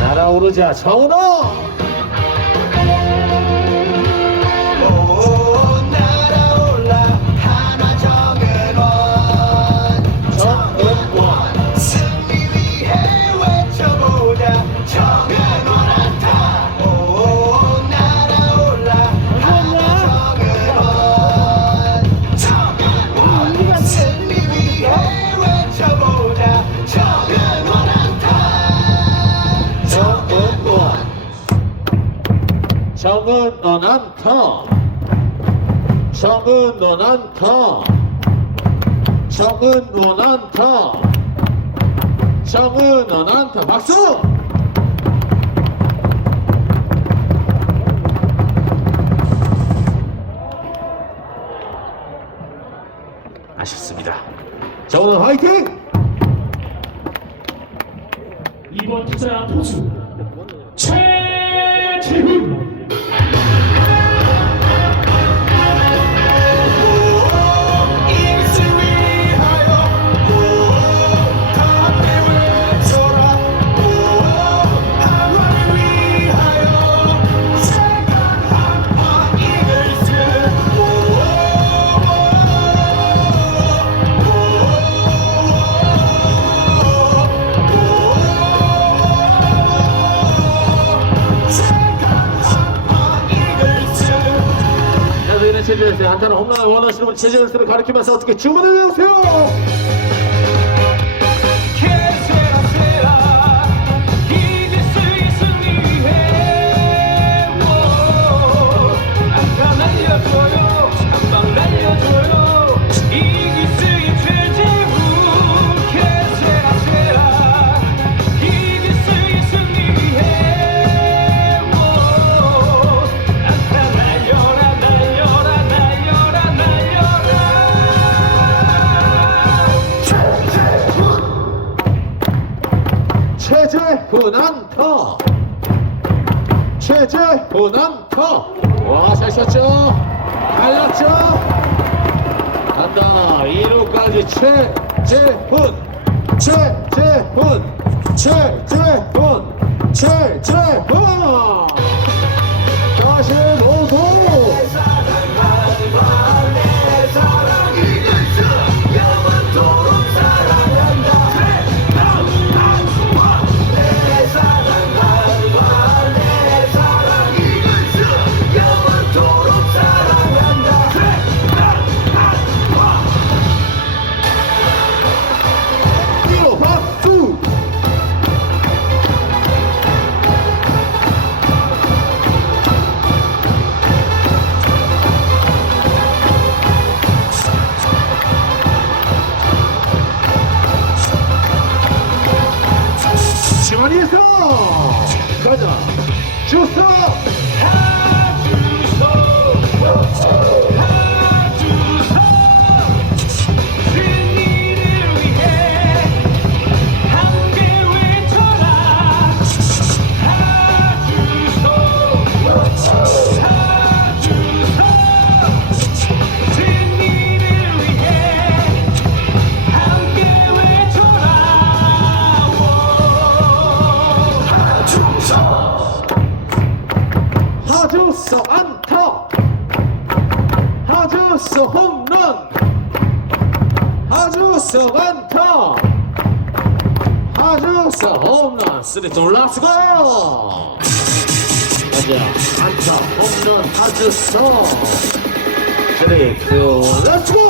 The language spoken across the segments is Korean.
날아오르자 정은호 정은원 안타 정은원 안타 정은원 안타 정은원 안타 박수! 아쉽습니다. 정은원 화이팅! 이번 투자 포수 최재훈 홈런을 원하시는 분 체질에서를 가리키면서 어떻게 주문을 외우세요 최재훈 안타 최재훈 안타 와잘 쳤죠? 달렸죠? 간다. 2루까지 최재훈. 최재훈. 최재훈. 최재훈 홈런 하주서 안타 하주서 홈런 쓰리투 렛츠고 가자 안타 홈런 하주서 쓰리투 렛츠고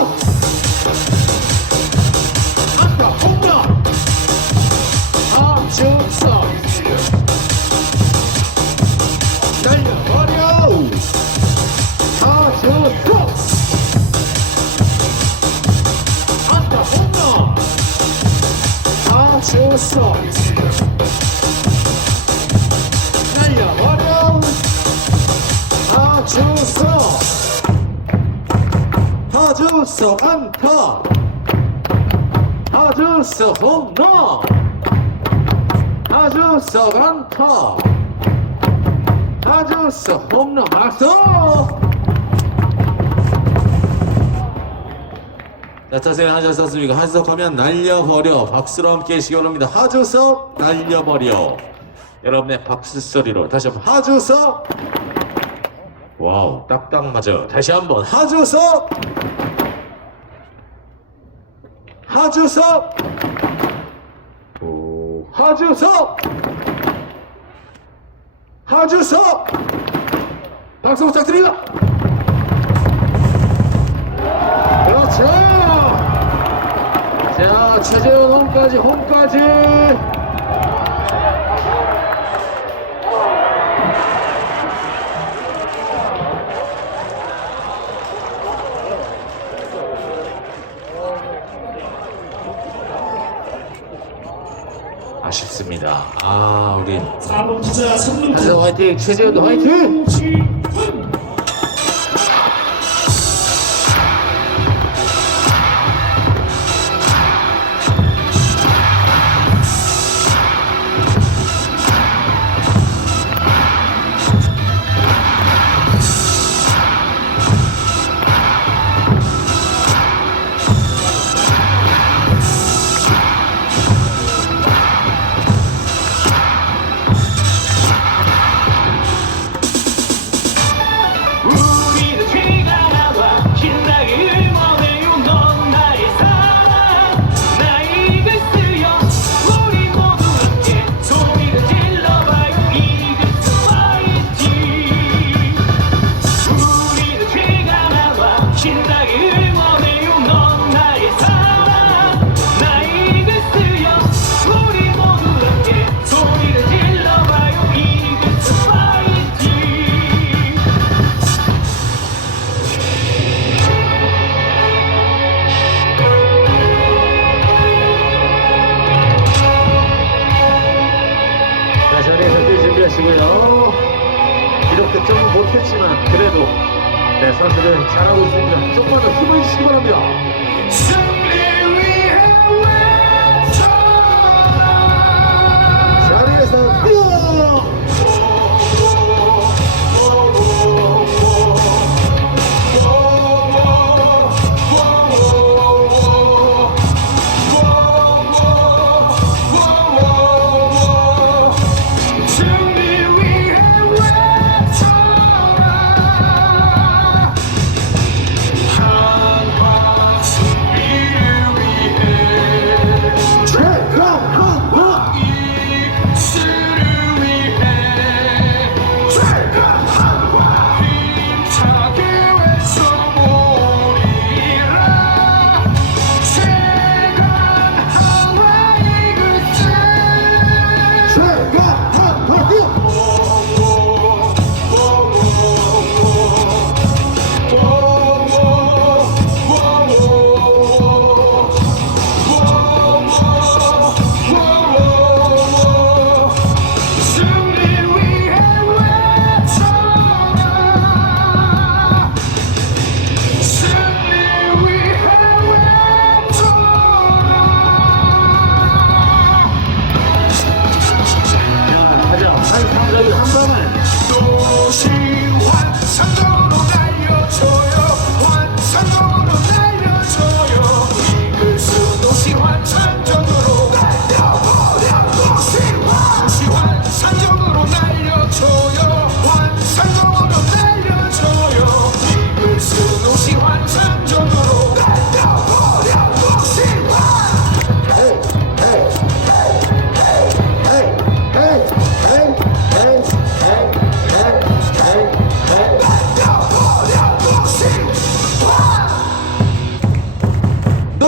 하주서 날려버려 하주서 하주서 안타. 하주서 홈런. 하주석 안타. 하주석 홈런. 박수 자 자세히 하셨습니까? 하주석 하면 날려버려. 박수로 함께 바랍니다. 하주석 날려버려. 여러분의 박수 소리로. 다시 한번 하주석 와우 딱딱 맞아요. 다시 한번 하주석 하주석 오, 하주석 하주석 박수 부탁드립니다 홈까지 홈까지. 아쉽습니다. 아 우리 4번 타자 선루프 하자 화이팅 최재현도 화이팅 못했지만 그래도 네, 선수들 잘하고 있습니다. 조금만 더 힘을 주시기 바랍니다.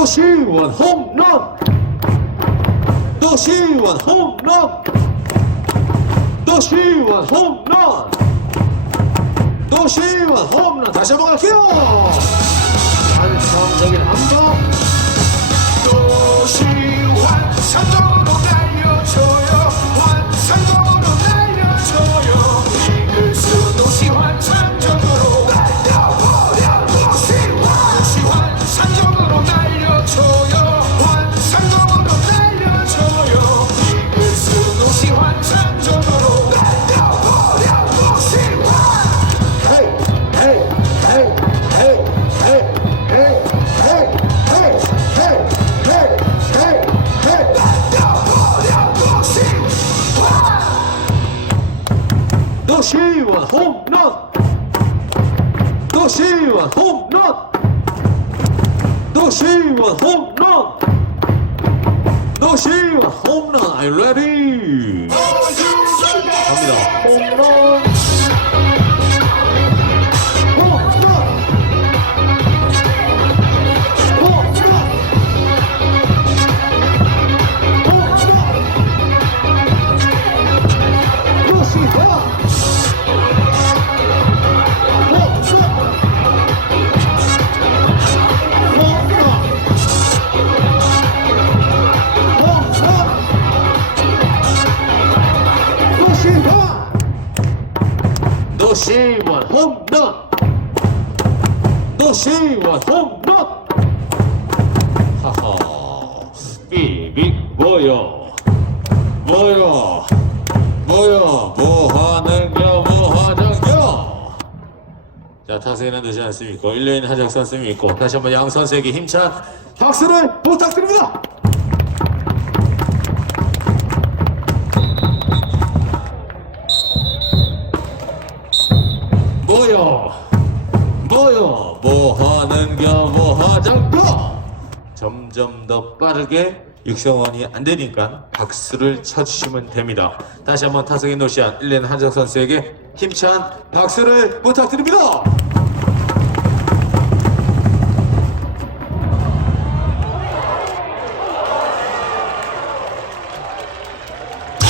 노시원 홈런! 노시원 홈런! 노시원 홈런! 노시원 홈런! 다시 한번 갈게요! 한성적인 한방! 도시 환상도 갑니다 뭐여 뭐하는겨? 뭐 하는겨? 자 타석에는 되지 않습니까? 1레인 하작 선생님이 있고 다시 한번 양 선수에게 힘찬 박수를 부탁드립니다! 뭐여 뭐여 뭐하는겨? 뭐 하자겨? 점점 더 빠르게 육성원이 안 되니까 박수를 쳐주시면 됩니다. 다시 한번 타석의 노시안 1년 한정 선수에게 힘찬 박수를 부탁드립니다